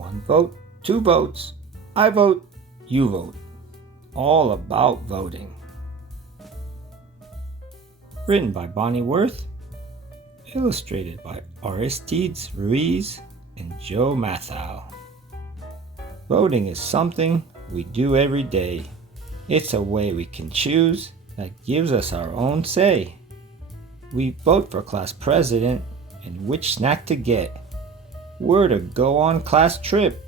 One vote, two votes. I vote, you vote. All about voting. Written by Bonnie Worth. Illustrated by Aristides Ruiz and Joe Mathau. Voting is something we do every day. It's a way we can choose that gives us our own say. We vote for class president and which snack to get, where to go on class trip,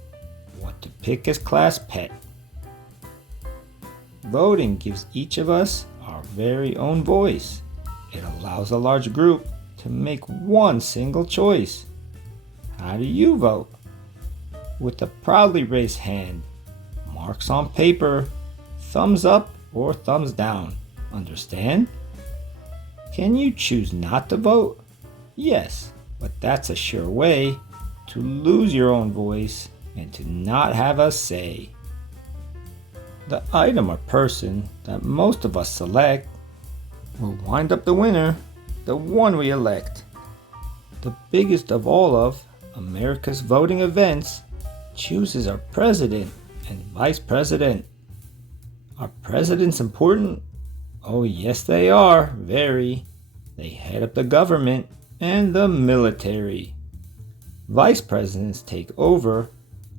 what to pick as class pet. Voting gives each of us our very own voice. It allows a large group to make one single choice. How do you vote? With a proudly raised hand, marks on paper, thumbs up or thumbs down. Understand? Can you choose not to vote? Yes, but that's a sure way to lose your own voice and to not have a say. The item or person that most of us select will wind up the winner, the one we elect. The biggest of all of America's voting events chooses our president and vice president. Are presidents important? Oh yes they are, very. They head up the government and the military. Vice presidents take over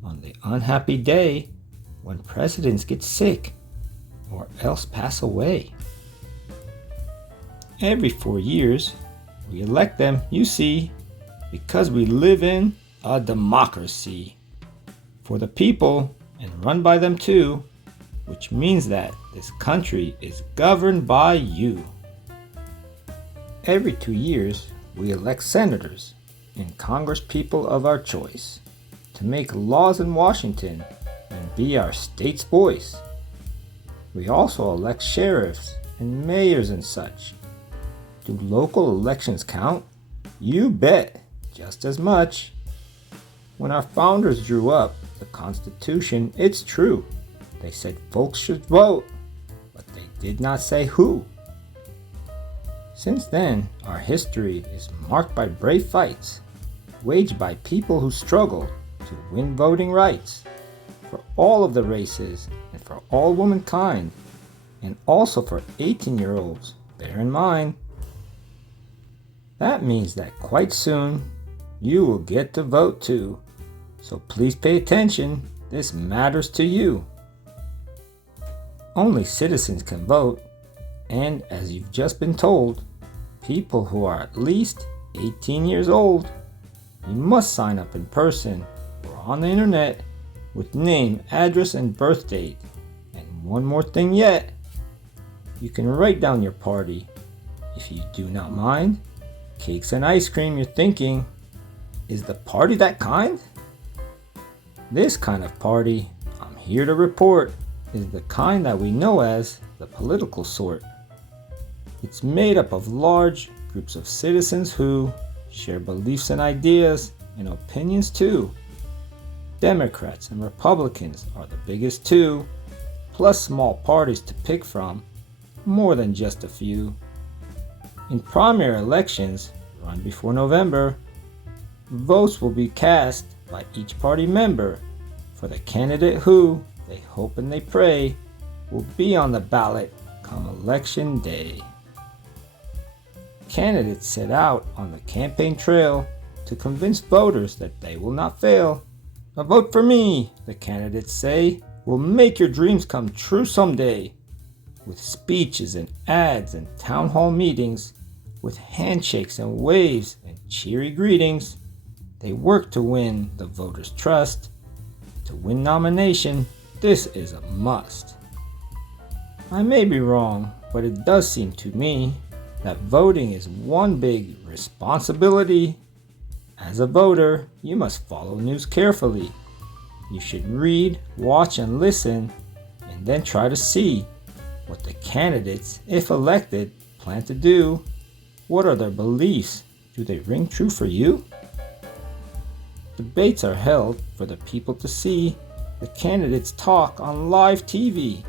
on the unhappy day when presidents get sick or else pass away. Every 4 years, we elect them, you see, because we live in a democracy. For the people and run by them too, which means that this country is governed by you. Every 2 years, we elect senators and congresspeople of our choice to make laws in Washington and be our state's voice. We also elect sheriffs and mayors and such. Do local elections count? You bet, just as much. When our founders drew up the Constitution, it's true. They said folks should vote, but they did not say who. Since then, our history is marked by brave fights, waged by people who struggled to win voting rights for all of the races and for all womankind, and also for 18-year-olds, bear in mind. That means that quite soon, you will get to vote too. So please pay attention, this matters to you. Only citizens can vote, and as you've just been told, people who are at least 18 years old, you must sign up in person or on the internet with name, address, and birth date. And one more thing yet, you can write down your party. If you do not mind, cakes and ice cream, you're thinking, is the party that kind? This kind of party, I'm here to report, is the kind that we know as the political sort. It's made up of large groups of citizens who share beliefs and ideas and opinions too. Democrats and Republicans are the biggest two, plus small parties to pick from, more than just a few. In primary elections, run before November, votes will be cast by each party member for the candidate who, they hope and they pray, will be on the ballot come election day. Candidates set out on the campaign trail to convince voters that they will not fail. A vote for me, the candidates say, will make your dreams come true someday. With speeches and ads and town hall meetings, with handshakes and waves and cheery greetings, they work to win the voters' trust. To win nomination, this is a must. I may be wrong, but it does seem to me that voting is one big responsibility. As a voter, you must follow news carefully. You should read, watch, and listen, and then try to see what the candidates, if elected, plan to do. What are their beliefs? Do they ring true for you? Debates are held for the people to see. The candidates talk on live TV.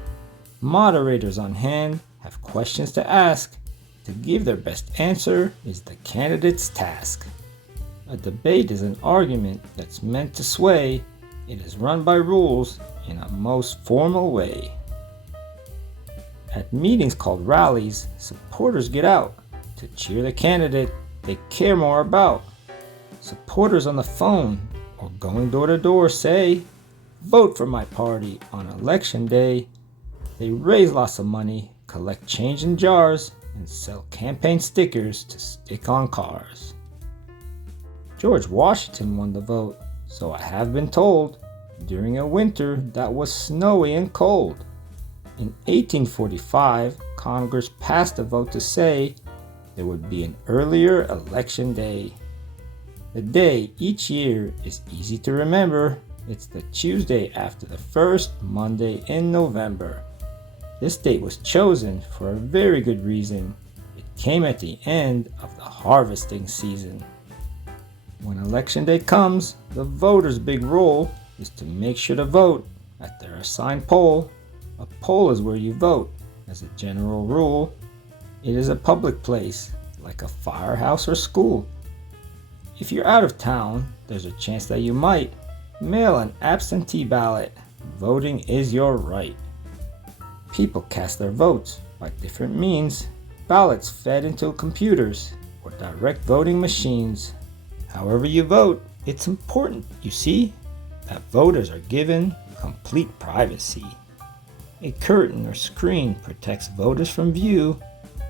Moderators on hand have questions to ask. To give their best answer is the candidate's task. A debate is an argument that's meant to sway It is run by rules in a most formal way. At meetings called rallies, supporters get out to cheer the candidate they care more about. Supporters on the phone or going door to door say, "Vote for my party on election day." They raise lots of money, collect change in jars, and sell campaign stickers to stick on cars. George Washington won the vote, so I have been told, during a winter that was snowy and cold. In 1845, Congress passed a vote to say there would be an earlier election day. The day each year is easy to remember. It's the Tuesday after the first Monday in November. This date was chosen for a very good reason. It came at the end of the harvesting season. When election day comes, the voter's big role is to make sure to vote at their assigned poll. A poll is where you vote. As a general rule, it is a public place, like a firehouse or school. If you're out of town, there's a chance that you might mail an absentee ballot. Voting is your right. People cast their votes by different means, ballots fed into computers or direct voting machines. However you vote, it's important, you see, that voters are given complete privacy. A curtain or screen protects voters from view.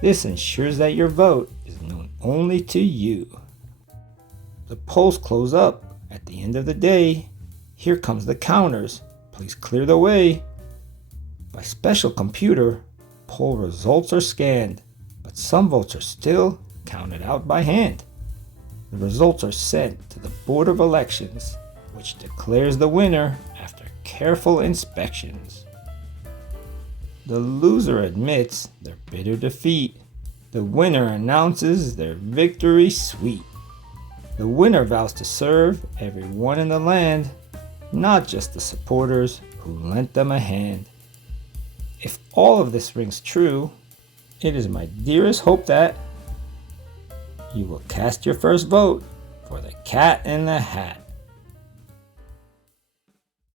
This ensures that your vote is known only to you. The polls close up at the end of the day. Here comes the counters. Please clear the way. By special computer, poll results are scanned, but some votes are still counted out by hand. The results are sent to the Board of Elections, which declares the winner after careful inspections. The loser admits their bitter defeat. The winner announces their victory sweet. The winner vows to serve everyone in the land, not just the supporters who lent them a hand. If all of this rings true, it is my dearest hope that you will cast your first vote for the Cat in the Hat.